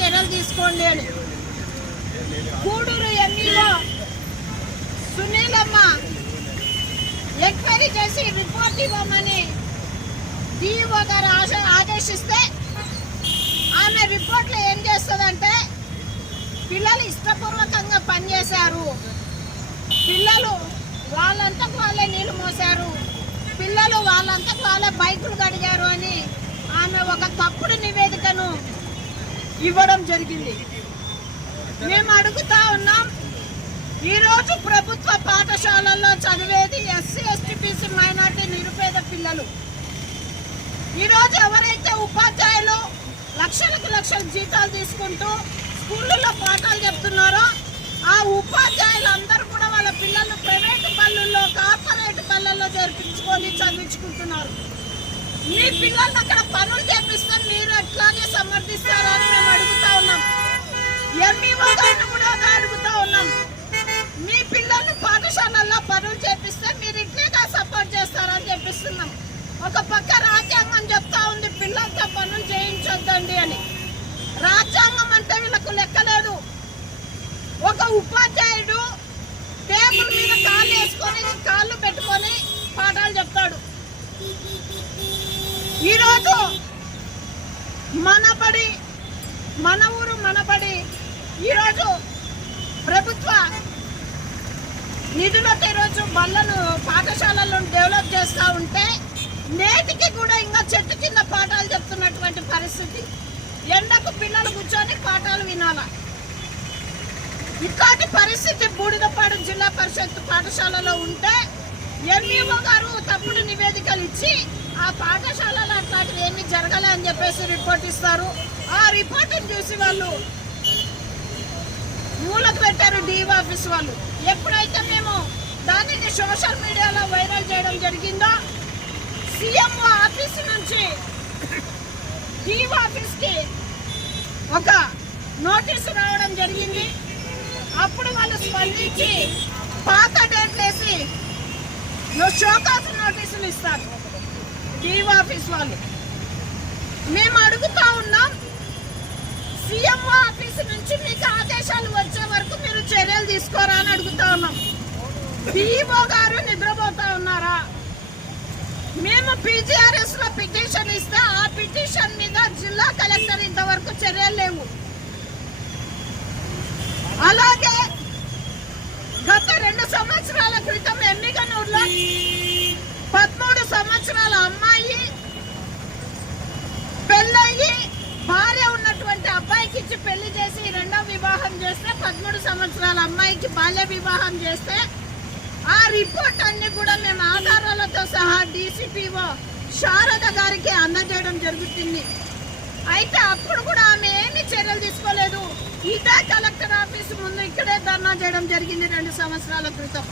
చర్యలు తీసుకోండి అని. గూడూరు ఎంఈఓ సునీలమ్మ ఎంక్వైరీ చేసి రిపోర్ట్ ఇవ్వమని డిఈఓ గారు ఆదేశిస్తే ఆమె రిపోర్ట్లో ఏం చేస్తుందంటే పిల్లలు ఇష్టపూర్వకంగా పనిచేశారు, పిల్లలు వాళ్ళంతకు వాళ్ళే నీళ్లు మోసారు, పిల్లలు వాళ్ళంతకు వాళ్ళే బైకులు కడిగారు అని ఆమె ఒక తప్పుడు నివేదికను ఇవ్వడం జరిగింది. మేము అడుగుతా ఉన్నాం, ఈరోజు ప్రభుత్వ పాఠశాలల్లో చదివేది ఎస్సీ ఎస్టీ బీసీ మైనార్టీ నిరుపేద పిల్లలు. ఈరోజు ఎవరైతే ఉపాధ్యాయులు లక్షలకు లక్షల జీతాలు తీసుకుంటూ స్కూళ్ళలో పాఠాలు చెప్తున్నారో ఆ ఉపాధ్యాయులందరూ కూడా వాళ్ళ పిల్లలు ప్రైవేటు బళ్ళల్లో కార్పొరేట్ బళ్ళల్లో చేర్పించుకొని చదివించుకుంటున్నారు. మీ పిల్లల్ని అక్కడ పనులు చేపిస్తే మీరు ఎట్లాగే సమర్థిస్తారని మేము అడుగుతా ఉన్నాం. ఎంఈఓ గారిని కూడా అడుగుతా ఉన్నాం, మీ పిల్లల్ని పాఠశాలల్లో పనులు చేపిస్తే మీరు ఇట్లేగా సపోర్ట్ చేస్తారని చెప్పిస్తున్నాం. ఒక పక్క రాజ్యాంగం చెప్తా ఉంది పిల్లలతో పనులు చేయించొద్దండి అని. రాజ్యాంగం అంటే వీళ్ళకు లెక్కలేదు. ఒక ఉపాధ్యాయుడు టేబుల్ మీద కాళ్ళు వేసుకొని కాళ్ళు పెట్టుకొని పాఠాలు చెప్తాడు. ఈరోజు మనబడి మన ఊరు మనబడి ఈరోజు ప్రభుత్వ నిధులతో ఈరోజు బళ్ళను పాఠశాలలను డెవలప్ చేస్తూ ఉంటే నేటికి కూడా ఇంకా చెట్టు కింద పాఠాలు చెప్తున్నటువంటి పరిస్థితి. ఎండకు పిల్లలు కూర్చొని పాఠాలు వినాల. ఇట్లాంటి పరిస్థితి బూడిదపాడు జిల్లా పరిషత్ పాఠశాలలో ఉంటే ఎంఈఓ గారు తప్పుడు నివేదికలు ఇచ్చి ఆ పాఠశాలలో అట్లాంటివి ఏమీ జరగలే అని చెప్పేసి రిపోర్ట్ ఇస్తారు. ఆ రిపోర్టును చూసి వాళ్ళు మూలకు పెట్టారు డిఈఓ ఆఫీస్ వాళ్ళు. ఎప్పుడైతే మేము దానిని సోషల్ మీడియాలో వైరల్ చేయడం జరిగిందో సీఎంఓ ఆఫీస్ నుంచి డిఈఓ ఆఫీస్కి ఒక నోటీసు రావడం జరిగింది. అప్పుడు వాళ్ళు స్పందించి పాత డేట్లు వేసి షోకాస్ నోటీసులు ఇస్తారు డిఈఓ ఆఫీస్ వాళ్ళు. మేము అడుగుతా ఉన్నాం, సీఎంఓ ఆఫీస్ నుంచి మీకు ఆదేశాలు వచ్చే వరకు మీరు చర్యలు తీసుకోరా అని అడుగుతా ఉన్నాం. డిఈఓ గారు నిద్రపోతా ఉన్నారా? మేము పీజీఆర్ఎస్ లో పిటిషన్ ఇస్తే ఆ పిటిషన్ మీద జిల్లా కలెక్టర్ ఇంతవరకు చర్యలు లేవు. అలాగే గత 2 సంవత్సరాల క్రితం ఎమ్మిగనూరులో 13 సంవత్సరాల అమ్మాయి పెళ్ళయి భార్య ఉన్నటువంటి అబ్బాయికి ఇచ్చి పెళ్లి చేసి 2వ వివాహం చేస్తే 13 సంవత్సరాల అమ్మాయికి బాల్య వివాహం చేస్తే ఆ రిపోర్ట్ అన్ని కూడా మేము ఆధారాలతో సహా డీసీపీఓ శారద గారికి అందజేయడం జరుగుతుంది. అయితే అప్పుడు కూడా ఆమె ఏమీ చర్యలు తీసుకోలేదు. ఇదే కలెక్టర్ ఆఫీస్ ముందు ఇక్కడే ధర్నా చేయడం జరిగింది 2 సంవత్సరాల క్రితం.